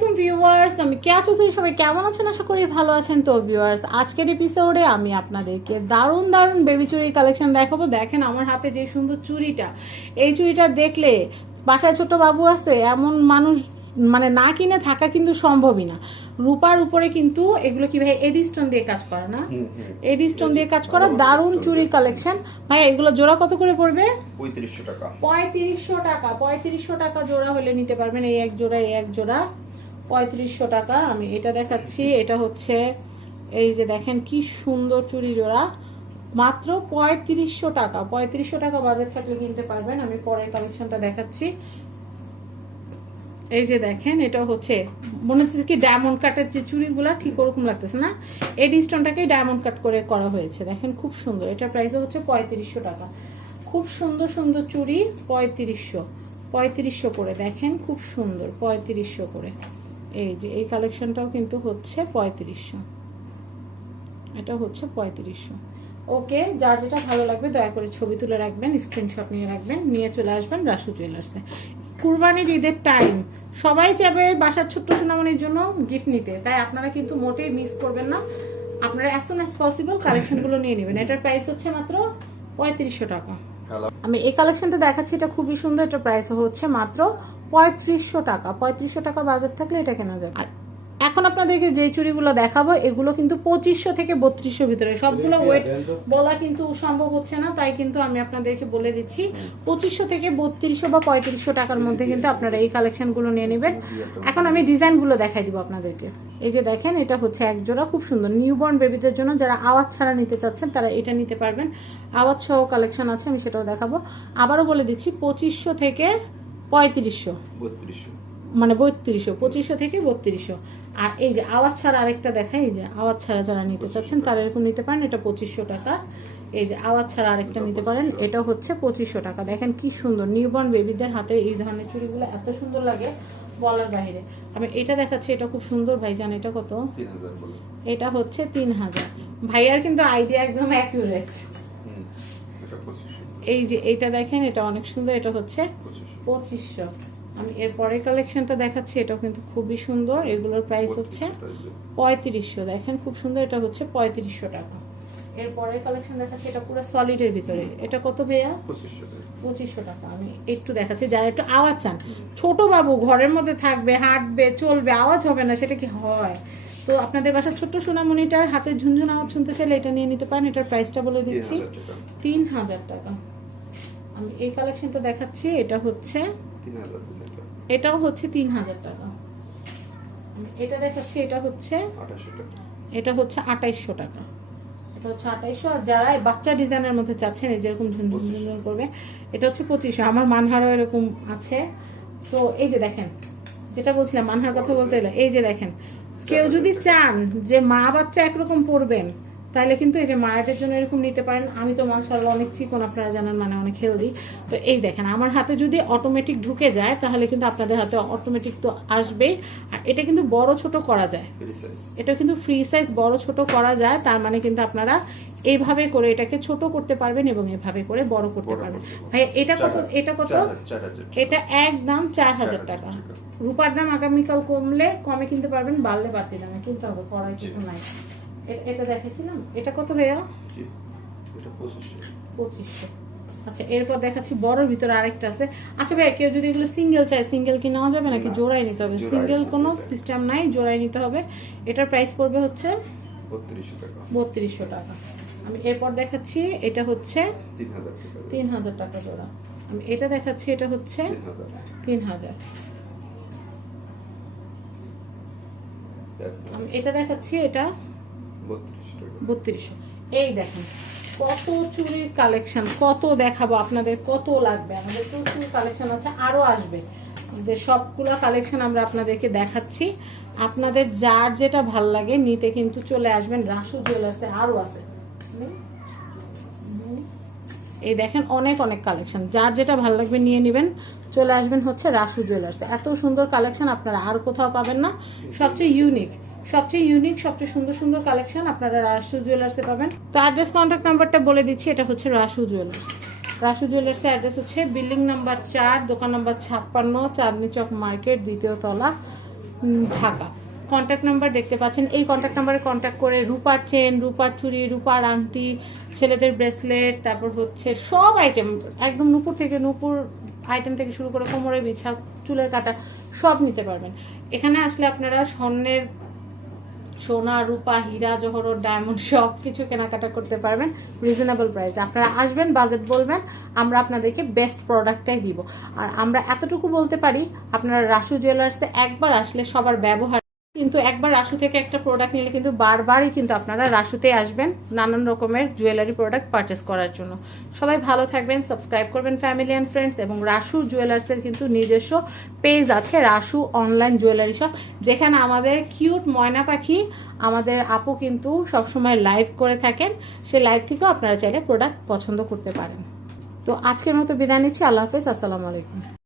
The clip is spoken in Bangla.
আলাইকুম ভিউয়ার্স আমি কেয়া চৌধুরী সবাই কেমন আছেন? আশা করি ভালো আছেন তো ভিউয়ার্স। আজকের এপিসোডে আমি আপনাদেরকে দারুণ দারুণ বেবি চুরি কালেকশন দেখাবো। দেখেন আমার হাতে যে সুন্দর চুড়িটা এই চুড়িটা দেখলে বাসায় ছোট বাবু আছে এমন মানুষ মানে না কিনে থাকা কিন্তু সম্ভবই না। রূপার উপরে কিন্তু এগুলো কি ভাই এডি স্টোন দিয়ে কাজ করা না? এডি স্টোন দিয়ে কাজ করা দারুণ চুড়ি কালেকশন ভাই এগুলো জোড়া কত করে পড়বে? পঁয়ত্রিশশো টাকা। পঁয়ত্রিশশো টাকা পঁয়ত্রিশশো টাকা জোড়া হলে নিতে পারবেন এই এক জোড়া এই এক জোড়া। পঁয়ত্রিশশো টাকা। আমি এটা দেখাচ্ছি, এটা হচ্ছে, এই যে দেখেন কি সুন্দর চুড়ি জোড়া। মাত্র পঁয়ত্রিশশো টাকা পঁয়ত্রিশশো টাকা বাজার থাকলে কিনতে পারবেন। আমি পরের কালেকশনটা দেখাচ্ছি। এই যে দেখেন, এটা হচ্ছে, মনে হচ্ছে কি ডায়মন্ড কাটের যে চুড়িগুলা ঠিক ওরকম লাগতেছে না? এডি স্টোনটাকেই ডায়মন্ড কাট করে করা হয়েছে। দেখেন খুব সুন্দর, এটার প্রাইস হচ্ছে পঁয়ত্রিশশো টাকা। খুব সুন্দর সুন্দর চুড়ি, পঁয়ত্রিশশো পঁয়ত্রিশশো করে, দেখেন খুব সুন্দর, পঁয়ত্রিশশো করে। এই যে এই কালেকশনটাও কিন্তু হচ্ছে পঁয়ত্রিশশো। এটা হচ্ছে পঁয়ত্রিশশো। ওকে যার যেটা ভালো লাগবে দয়া করে ছবি তুলে রাখবেন স্ক্রিনশট নিয়ে রাখবেন নিয়ে চলে আসবেন রাসু জুয়েলার্সে কুরবানির ঈদের টাইম সবাই যাবে বাসার ছোট্ট সোনামনির জন্য গিফট নিতে। তাই আপনারা কিন্তু মোটেই মিস করবেন না। আপনারা অ্যাজ সুন অ্যাজ পসিবল কালেকশনগুলো নিয়ে নেবেন। এটার প্রাইস হচ্ছে মাত্র পঁয়ত্রিশশো টাকা। আমি এই কালেকশনটা দেখাচ্ছি এটা খুবই সুন্দর। এটা প্রাইস হচ্ছে মাত্র পঁয়ত্রিশশো টাকা পঁয়ত্রিশশো টাকা বাজার থাকলে এটা কেনা যাবে। আর এখন আপনাদেরকে যে চুড়িগুলো দেখাবো এগুলো কিন্তু পঁচিশশো থেকে বত্রিশশো ভিতরে। সবগুলো ওয়েট বলা কিন্তু সম্ভব হচ্ছে না তাই কিন্তু আমি আপনাদেরকে বলে দিচ্ছি পঁচিশশো থেকে বত্রিশশো বা পঁয়ত্রিশশো টাকার মধ্যে কিন্তু আপনারা এই কালেকশনগুলো নিয়ে নেবেন। এখন আমি ডিজাইনগুলো দেখাই দিব আপনাদেরকে। এই যে দেখেন এটা হচ্ছে এক জোড়া খুব সুন্দর। নিউবর্ন বেবিদের জন্য যারা আওয়াজ ছাড়া নিতে চাচ্ছেন তারা এটা নিতে পারবেন। আওয়াজ সহ কালেকশন আছে আমি সেটাও দেখাবো। আবারও বলে দিচ্ছি পঁচিশশো থেকে পঁয়ত্রিশশো। মানে বত্রিশশো পঁচিশশো থেকে বত্রিশশো। আর এই যে আওয়াজ ছাড়া আরেকটা দেখাই এই যে আওয়াজ ছাড়া যারা নিতে চাচ্ছেন তারা এরকম নিতে পারেন এটা পঁচিশশো টাকা। এই যে আওয়াজ ছাড়া আরেকটা নিতে পারেন এটা হচ্ছে পঁচিশশো টাকা। দেখেন কি সুন্দর নিউবর্ন বেবিদের হাতে এই ধরনের চুড়িগুলো এত সুন্দর লাগে বলার বাইরে। আমি এটা দেখাচ্ছি এটা খুব সুন্দর ভাইজান এটা কত? এটা হচ্ছে তিন হাজার। ভাইয়ার কিন্তু আইডিয়া একদম অ্যাকিউরেট এই যে এটা দেখেন এটা অনেক সুন্দর এটা হচ্ছে পঁচিশশো। আমি এর পরের কালেকশনটা দেখাচ্ছি এটা কিন্তু খুবই সুন্দর। এগুলোর প্রাইস হচ্ছে পঁয়ত্রিশশো। দেখেন খুব সুন্দর এটা হচ্ছে পঁয়ত্রিশশো টাকা। এর পরের কালেকশন দেখাচ্ছি এটা পুরো সলিডের ভিতরে। এটা কত ভাইয়া? পঁচিশশো টাকা। পঁচিশশো টাকা। আমি একটু দেখাচ্ছি যারা একটু আওয়াজ চান। ছোট বাবু ঘরের মধ্যে থাকবে হাঁটবে চলবে আওয়াজ হবে না সেটা কি হয়? তো আপনাদের বাসার ছোট্ট সোনামণিটার হাতের ঝুনঝুন আওয়াজ শুনতে চাইলে এটা নিয়ে নিতে পারেন। এটার প্রাইসটা বলে দিচ্ছি। তিন হাজার টাকা। আমি এই কালেকশনটা দেখাচ্ছি। এটা হচ্ছে এটাও হচ্ছে তিন হাজার টাকা। এটা দেখাচ্ছি। এটা হচ্ছে এটা হচ্ছে আঠাইশশো টাকা। এটা হচ্ছে আঠাইশশো। আর যারা বাচ্চা ডিজাইনের মধ্যে চাচ্ছেন এই যেরকম ঝুনঝুন ঝুনঝুন করবে এটা হচ্ছে পঁচিশশো। আমার মানহারও এরকম আছে। তো এই যে দেখেন যেটা বলছিলাম মানহার কথা বলতে গেলে এই যে দেখেন কেউ যদি চান যে মা বাচ্চা একরকম পড়বেন তাহলে কিন্তু এই যে মায়েদের জন্য এরকম নিতে পারেন। আমি তো মার্শাল্লাহ অনেক চিকন আপনারা জানেন মানে অনেক হেলদি তো এই দেখেন আমার হাতে যদি অটোমেটিক ঢুকে যায় তাহলে কিন্তু আপনাদের হাতে অটোমেটিক তো আসবেই। আর এটা কিন্তু বড় ছোট করা যায়। এটা কিন্তু ফ্রি সাইজ বড় ছোট করা যায়। তার মানে কিন্তু আপনারা এইভাবে করে এটাকে ছোট করতে পারবেন এবং এভাবে করে বড় করতে পারবেন। ভাই এটা কত এটা কত। এটা একদম চার হাজার চার টাকা। হাজার টাকা। রূপার দাম আগামীকাল কমলে কমে কিনতে পারবেন বাড়লে বাড়তি দামে। কিনতে হবে করার কিছু নাই। এটা দেখেছিলাম এটা কত জি, এটা পঁচিশশো। পঁচিশশো। আচ্ছা এরপর দেখাচ্ছি বড়র ভিতরে আরেকটা আছে। আচ্ছা ভাই কেউ যদি এগুলো সিঙ্গেল চায় সিঙ্গেল কি নেওয়া যাবে নাকি জোড়াই নিতে হবে? সিঙ্গেল কোনো। সিস্টেম নাই জোড়াই নিতে হবে। এটার প্রাইস পড়বে হচ্ছে বত্রিশশো টাকা। আমি এরপর দেখাচ্ছি এটা হচ্ছে তিন হাজার টাকা জোড়া। আমি এটা দেখাচ্ছি এটা হচ্ছে তিন হাজার। আমি এটা দেখাচ্ছি এটা বত্রিশশো। এই দেখেন, কত চুরির কালেকশন কত দেখাবো আপনাদের, কত লাগবে? আমাদের কালেকশন আছে, আরও আসবে। আমাদের সবগুলা কালেকশন আমরা আপনাদেরকে দেখাচ্ছি। আপনাদের যার যেটা ভালো লাগে নিতে কিন্তু চলে আসবেন। রাসু জুয়েলার্সে আরও আছে। এই দেখেন, অনেক অনেক কালেকশন যার যেটা ভালো লাগবে নিয়ে নেবেন। চলে আসবেন হচ্ছে রাসু জুয়েলার্সে এত সুন্দর কালেকশন আপনারা আর কোথাও পাবেন না। সবচেয়ে ইউনিক সবচেয়ে ইউনিক সবচেয়ে সুন্দর সুন্দর কালেকশন আপনারা রাসু জুয়েলার্সে পাবেন। তো অ্যাড্রেস কন্ট্যাক্ট নাম্বারটা বলে দিচ্ছি, এটা হচ্ছে রাসু জুয়েলার্স রাসু জুয়েলার্সের অ্যাড্রেস হচ্ছে বিল্ডিং নাম্বার চার, দোকান নাম্বার ছাপ্পান্ন, চাঁদনি চক মার্কেট দ্বিতীয় তলা ঢাকা। কন্ট্যাক্ট নাম্বার দেখতে পাচ্ছেন। এই কন্ট্যাক্ট নাম্বারে কন্ট্যাক্ট করে রূপার চেন রূপার চুড়ি, রূপার আংটি, ছেলেদের ব্রেসলেট তারপর হচ্ছে সব আইটেম একদম নুপুর থেকে নুপুর আইটেম থেকে শুরু করে কোমরে বিছা চুলের কাটা, সব নিতে পারবেন। এখানে আসলে আপনারা স্বর্ণের সোনা, রূপা, হীরা জহর ডায়মন্ড সব কিছু কেনাকাটা করতে পারবেন। Reasonable price. আপনারা আসবেন, বাজেট বলবেন, আমরা আপনাদেরকে বেস্ট প্রোডাক্টটাই দিব। আর আমরা এতটুকু বলতে পারি, আপনারা রাসু জুয়েলার্সে একবার আসলে সবার ব্যবহার কিন্তু একবার রাসু থেকে একটা প্রোডাক্ট নিলে কিন্তু বারবারই কিন্তু আপনারা রাসুতে আসবেন নানান রকমের জুয়েলারি প্রোডাক্ট পারচেস করার জন্য। সবাই ভালো থাকবেন সাবস্ক্রাইব করবেন ফ্যামিলি অ্যান্ড ফ্রেন্ডস এবং রাসু জুয়েলার্সের কিন্তু নিজস্ব পেজ আছে রাসু অনলাইন জুয়েলারি শপ যেখানে আমাদের কিউট ময়না পাখি, আমাদের আপু কিন্তু সবসময় লাইভ করে থাকেন। সে লাইভ থেকেও আপনারা চাইলে প্রোডাক্ট পছন্দ করতে পারেন। তো আজকের মতো বিদায় নিচ্ছি, আল্লাহ হাফেজ, আসসালামু আলাইকুম।